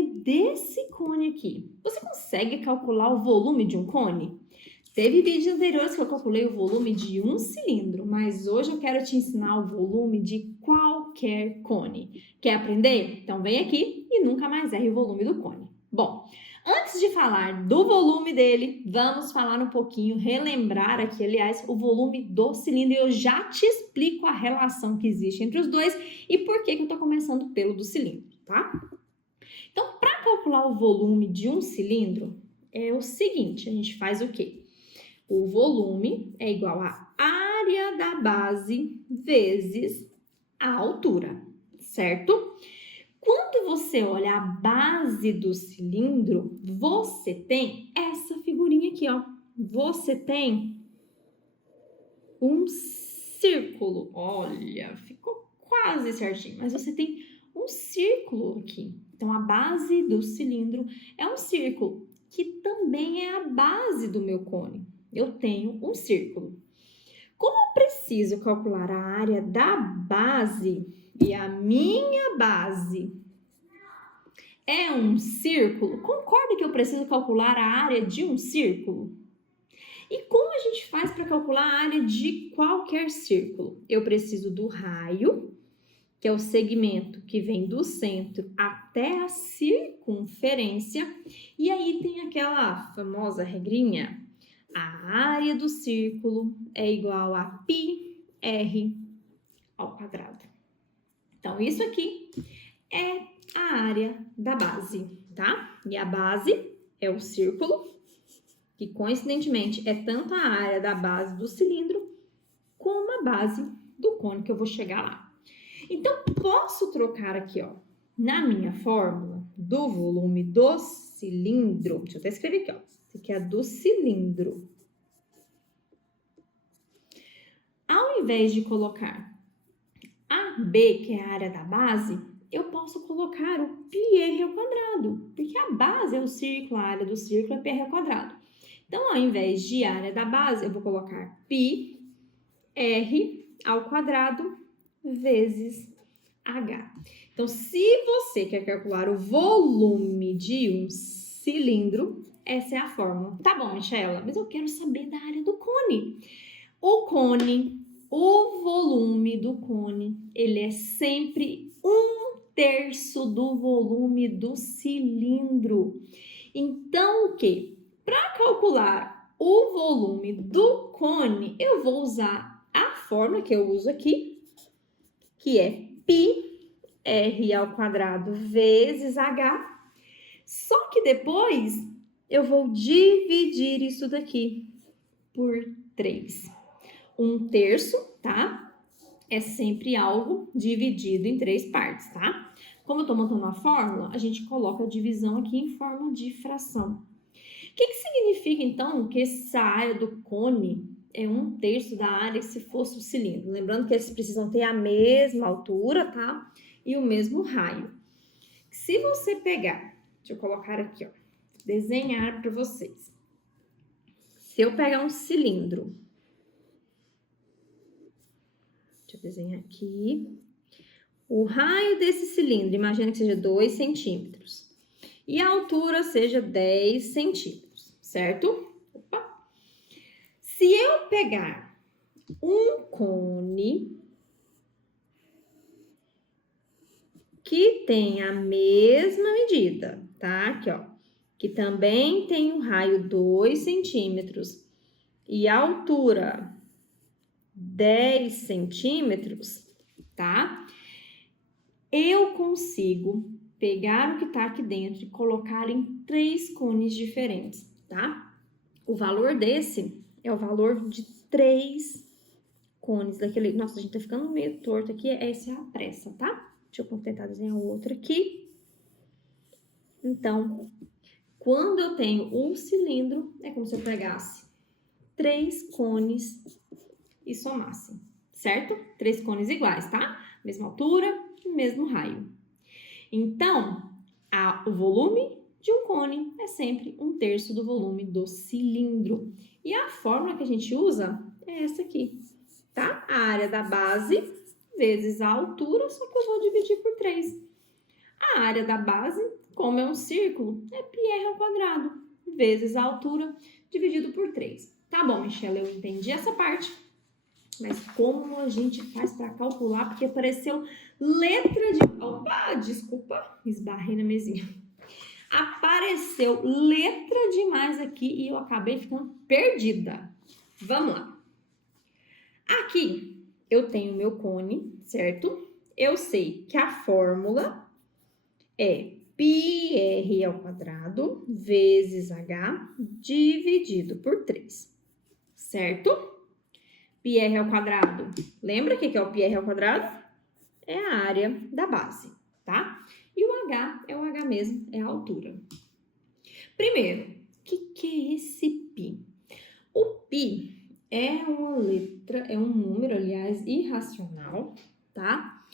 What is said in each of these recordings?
volume desse cone aqui. Você consegue calcular o volume de um cone? Teve vídeos anteriores que eu calculei o volume de um cilindro, mas hoje eu quero te ensinar o volume de qualquer cone. Quer aprender? Então vem aqui e nunca mais erre o volume do cone. Bom, antes de falar do volume dele, vamos falar um pouquinho, relembrar aqui, aliás, o volume do cilindro. Eu já te explico a relação que existe entre os dois e por que eu estou começando pelo do cilindro, tá? Então, para calcular o volume de um cilindro, é o seguinte, a gente faz o quê? O volume é igual à área da base vezes a altura, certo? Quando você olha a base do cilindro, você tem essa figurinha aqui, ó. Você tem um círculo. Olha, ficou quase certinho, mas você tem um círculo aqui. Então, a base do cilindro é um círculo, que também é a base do meu cone. Eu tenho um círculo. Como eu preciso calcular a área da base e a minha base é um círculo, concorda que eu preciso calcular a área de um círculo? E como a gente faz para calcular a área de qualquer círculo? Eu preciso do raio, que é o segmento que vem do centro até a circunferência, e aí tem aquela famosa regrinha. A área do círculo é igual a πr ao quadrado. Então, isso aqui é a área da base, tá? E a base é o círculo, que coincidentemente é tanto a área da base do cilindro como a base do cone, que eu vou chegar lá. Então, posso trocar aqui, ó, na minha fórmula do volume do cilindro. Deixa eu até escrever aqui, ó. Esse aqui é do cilindro. Ao invés de colocar AB, que é a área da base, eu posso colocar o πr ao quadrado, porque a base é o círculo, a área do círculo é πr ao quadrado. Então, ao invés de área da base, eu vou colocar πr ao quadrado vezes H. Então, se você quer calcular o volume de um cilindro, essa é a fórmula. Tá bom, Michela, mas eu quero saber da área do cone. O volume do cone, ele é sempre 1/3 do volume do cilindro. Então, o quê? Para calcular o volume do cone, eu vou usar a fórmula que eu uso aqui, que é πr ao quadrado vezes H. Só que depois eu vou dividir isso daqui por 3. 1/3, tá? É sempre algo dividido em 3 partes, tá? Como eu tô montando a fórmula, a gente coloca a divisão aqui em forma de fração. O que significa, então, que essa área do cone é 1/3 da área se fosse o cilindro? Lembrando que eles precisam ter a mesma altura, tá? E o mesmo raio. Se você pegar, deixa eu colocar aqui, ó, desenhar para vocês. Se eu pegar um cilindro, deixa eu desenhar aqui. O raio desse cilindro, imagina que seja 2 centímetros. E a altura seja 10 centímetros, certo? Opa. Se eu pegar um cone que tem a mesma medida, tá? Aqui, ó. Que também tem um raio 2 centímetros e a altura 10 centímetros, tá? Eu consigo pegar o que tá aqui dentro e colocar em 3 cones diferentes, tá? O valor desse é o valor de 3 cones daquele... Nossa, a gente tá ficando meio torto aqui, essa é a pressa, tá? Deixa eu tentar desenhar o outro aqui. Então, quando eu tenho um cilindro, é como se eu pegasse 3 cones e somasse, certo? 3 cones iguais, tá? Mesma altura, mesmo raio. Então, o volume de um cone é sempre 1/3 do volume do cilindro. E a fórmula que a gente usa é essa aqui, tá? A área da base vezes a altura, só que eu vou dividir por 3. A área da base, Como é um círculo, é πr ao quadrado, vezes a altura, dividido por 3. Tá bom, Michelle, eu entendi essa parte. Mas como a gente faz para calcular? Porque apareceu letra de... Opa, desculpa, esbarrei na mesinha. Apareceu letra demais aqui e eu acabei ficando perdida. Vamos lá. Aqui eu tenho meu cone, certo? Eu sei que a fórmula é πr ao quadrado vezes h dividido por 3, certo? πr ao quadrado. Lembra o que é o πr ao quadrado? É a área da base, tá? E o h é o h mesmo, é a altura. Primeiro, o que é esse π? O π é uma letra, é um número, aliás, irracional, tá?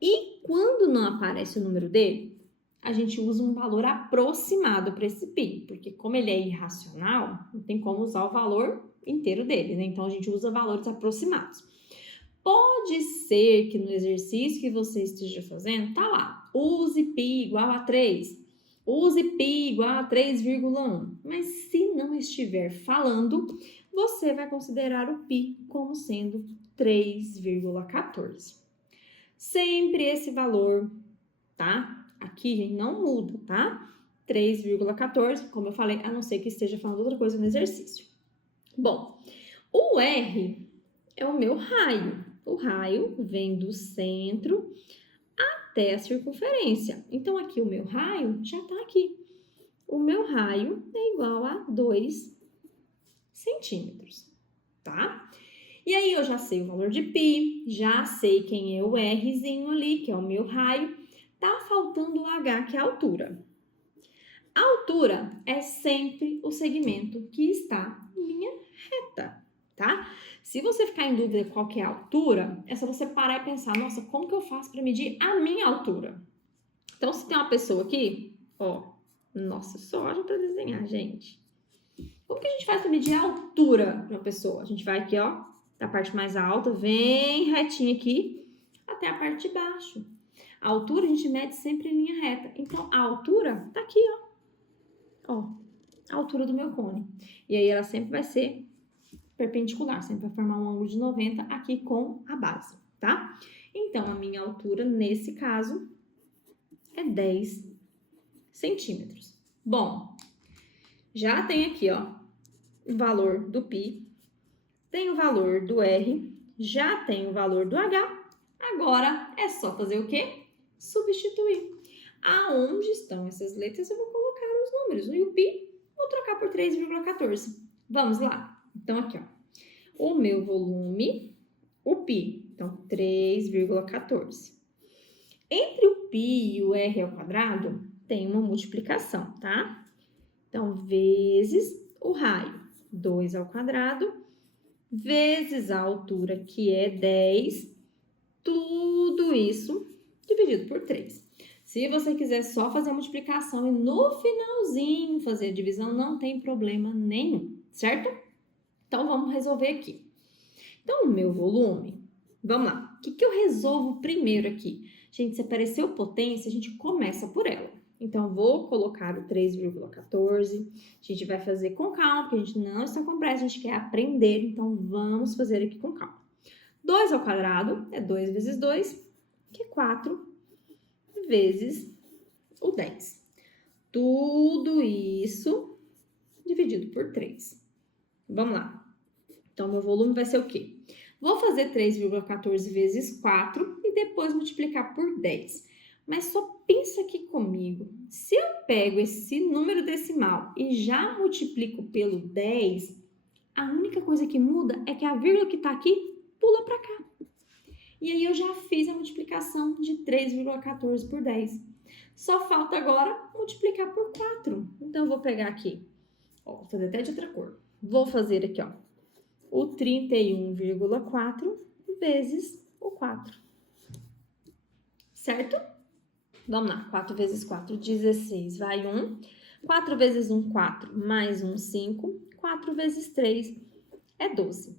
E quando não aparece o número dele, a gente usa um valor aproximado para esse π, porque como ele é irracional, não tem como usar o valor inteiro dele, né? Então, a gente usa valores aproximados. Pode ser que no exercício que você esteja fazendo, tá lá, use π igual a 3, use π igual a 3,1, mas se não estiver falando, você vai considerar o π como sendo 3,14. Sempre esse valor, tá? Aqui, gente, não muda, tá? 3,14, como eu falei, a não ser que esteja falando outra coisa no exercício. Bom, o R é o meu raio. O raio vem do centro até a circunferência. Então, aqui o meu raio já tá aqui. O meu raio é igual a 2 centímetros, tá? E aí, eu já sei o valor de π, já sei quem é o Rzinho ali, que é o meu raio. Tá faltando o H, que é a altura. A altura é sempre o segmento que está em linha reta, tá? Se você ficar em dúvida qual que é a altura, é só você parar e pensar, nossa, como que eu faço para medir a minha altura? Então, se tem uma pessoa aqui, ó, nossa, só para desenhar, gente. Como que a gente faz para medir a altura de uma pessoa? A gente vai aqui, ó, da parte mais alta, vem retinho aqui, até a parte de baixo. A altura a gente mede sempre em linha reta. Então, a altura tá aqui, ó. Ó, a altura do meu cone. E aí, ela sempre vai ser perpendicular, sempre vai formar um ângulo de 90 aqui com a base, tá? Então, a minha altura, nesse caso, é 10 centímetros. Bom, já tem aqui, ó, o valor do π, tem o valor do R, já tem o valor do H. Agora, é só fazer o quê? Substituir. Aonde estão essas letras, eu vou colocar os números. E o π, vou trocar por 3,14. Vamos lá? Então, aqui, ó. O meu volume, o π, então, 3,14. Entre o π e o r ao quadrado, tem uma multiplicação, tá? Então, vezes o raio, 2 ao quadrado, vezes a altura, que é 10, tudo isso dividido por 3. Se você quiser só fazer a multiplicação e no finalzinho fazer a divisão, não tem problema nenhum, certo? Então, vamos resolver aqui. Então, o meu volume, vamos lá. O que eu resolvo primeiro aqui? Gente, se apareceu potência, a gente começa por ela. Então, vou colocar o 3,14. A gente vai fazer com calma, porque a gente não está com pressa, a gente quer aprender. Então, vamos fazer aqui com calma. 2 ao quadrado é 2 vezes 2, que é 4, vezes o 10. Tudo isso dividido por 3. Vamos lá. Então, meu volume vai ser o quê? Vou fazer 3,14 vezes 4 e depois multiplicar por 10. Mas só pensa aqui comigo. Se eu pego esse número decimal e já multiplico pelo 10, a única coisa que muda é que a vírgula que está aqui pula para cá. E aí eu já fiz a multiplicação de 3,14 por 10. Só falta agora multiplicar por 4. Então, eu vou pegar aqui, ó, vou fazer até de outra cor. Vou fazer aqui, ó, o 31,4 vezes o 4. Certo? Vamos lá, 4 vezes 4, 16, vai 1. 4 vezes 1, 4, mais 1, 5. 4 vezes 3 é 12.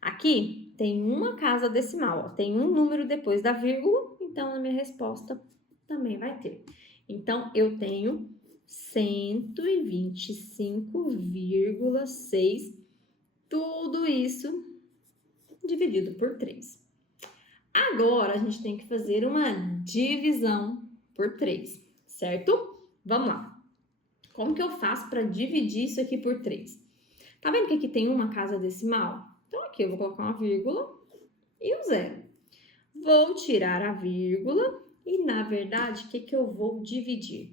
Aqui tem uma casa decimal, ó, tem um número depois da vírgula, então a minha resposta também vai ter. Então, eu tenho 125,6, tudo isso dividido por 3. Agora, a gente tem que fazer uma divisão por 3, certo? Vamos lá. Como que eu faço para dividir isso aqui por 3? Tá vendo que aqui tem uma casa decimal? Então, aqui eu vou colocar uma vírgula e um zero. Vou tirar a vírgula e, na verdade, o que eu vou dividir?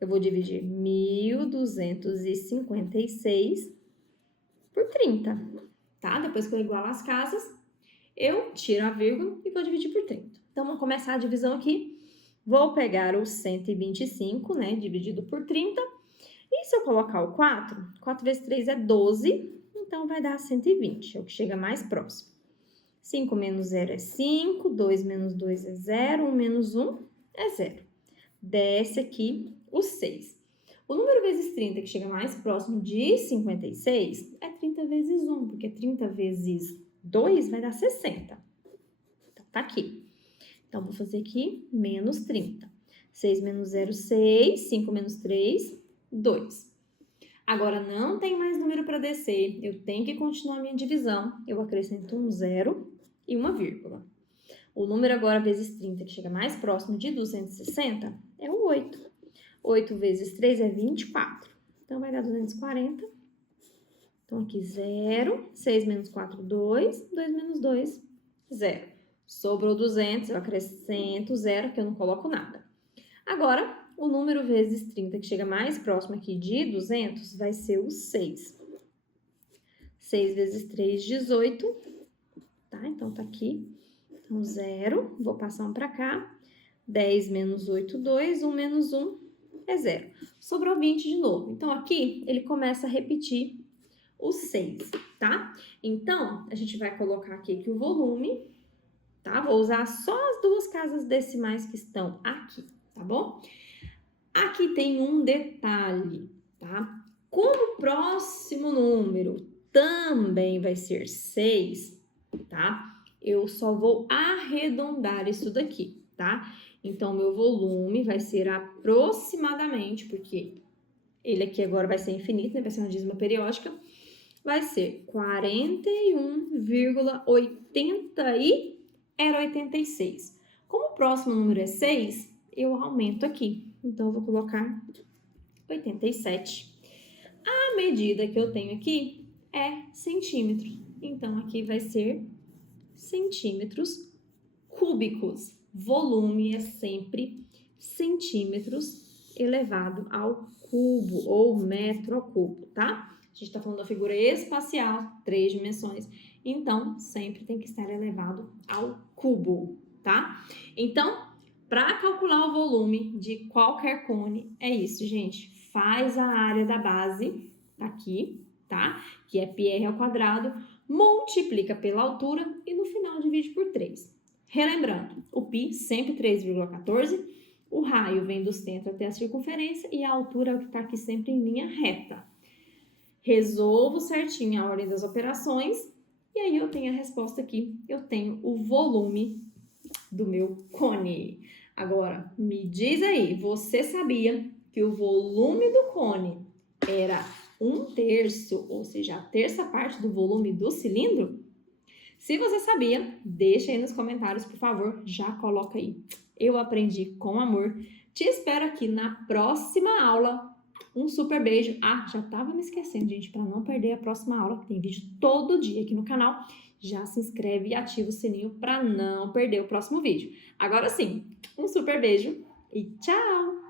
Eu vou dividir 1.256 por 30, tá? Depois que eu igualo as casas, eu tiro a vírgula e vou dividir por 30. Então, vamos começar a divisão aqui. Vou pegar o 125, né, dividido por 30. E se eu colocar o 4, 4 vezes 3 é 12, então vai dar 120, é o que chega mais próximo. 5 menos 0 é 5, 2 menos 2 é 0, 1 menos 1 é 0. Desce aqui o 6. O número vezes 30, que chega mais próximo de 56, é 30 vezes 1, porque 30 vezes 2 vai dar 60. Então, tá aqui. Então, vou fazer aqui menos 30. 6 menos 0, 6. 5 menos 3, 2. Agora, não tem mais número para descer. Eu tenho que continuar a minha divisão. Eu acrescento um zero e uma vírgula. O número agora vezes 30, que chega mais próximo de 260, é o 8. 8 vezes 3 é 24. Então, vai dar 240. Então, aqui 0. 6 menos 4, 2. 2 menos 2, 0. Sobrou 200, eu acrescento 0, que eu não coloco nada. Agora, o número vezes 30, que chega mais próximo aqui de 200, vai ser o 6. 6 vezes 3, 18. Tá? Então, tá aqui. Então, 0. Vou passar um para cá. 10 menos 8, 2. 1 menos 1 é 0. Sobrou 20 de novo. Então, aqui, ele começa a repetir o 6, tá? Então, a gente vai colocar aqui que o volume, tá? Vou usar só as duas casas decimais que estão aqui, tá bom? Aqui tem um detalhe, tá? Como o próximo número também vai ser 6, tá? Eu só vou arredondar isso daqui, tá? Então, meu volume vai ser aproximadamente, porque ele aqui agora vai ser infinito, né? Vai ser uma dízima periódica, vai ser 41,80 e era 86. Como o próximo número é 6, eu aumento aqui. Então, eu vou colocar 87. A medida que eu tenho aqui é centímetro. Então, aqui vai ser centímetros cúbicos. Volume é sempre centímetros elevado ao cubo ou metro ao cubo, tá? A gente está falando da figura espacial, 3 dimensões. Então, sempre tem que estar elevado ao cubo, tá? Então, para calcular o volume de qualquer cone, é isso, gente. Faz a área da base, aqui, tá? Que é πr ao quadrado, multiplica pela altura e no final divide por 3. Relembrando, o π sempre 3,14, o raio vem do centro até a circunferência e a altura é o que está aqui sempre em linha reta. Resolvo certinho a ordem das operações e aí eu tenho a resposta aqui. Eu tenho o volume do meu cone. Agora, me diz aí, você sabia que o volume do cone era 1/3, ou seja, a terça parte do volume do cilindro? Se você sabia, deixa aí nos comentários, por favor, já coloca aí. Eu aprendi com amor. Te espero aqui na próxima aula. Um super beijo. Ah, já tava me esquecendo, gente, para não perder a próxima aula, que tem vídeo todo dia aqui no canal. Já se inscreve e ativa o sininho para não perder o próximo vídeo. Agora sim, um super beijo e tchau!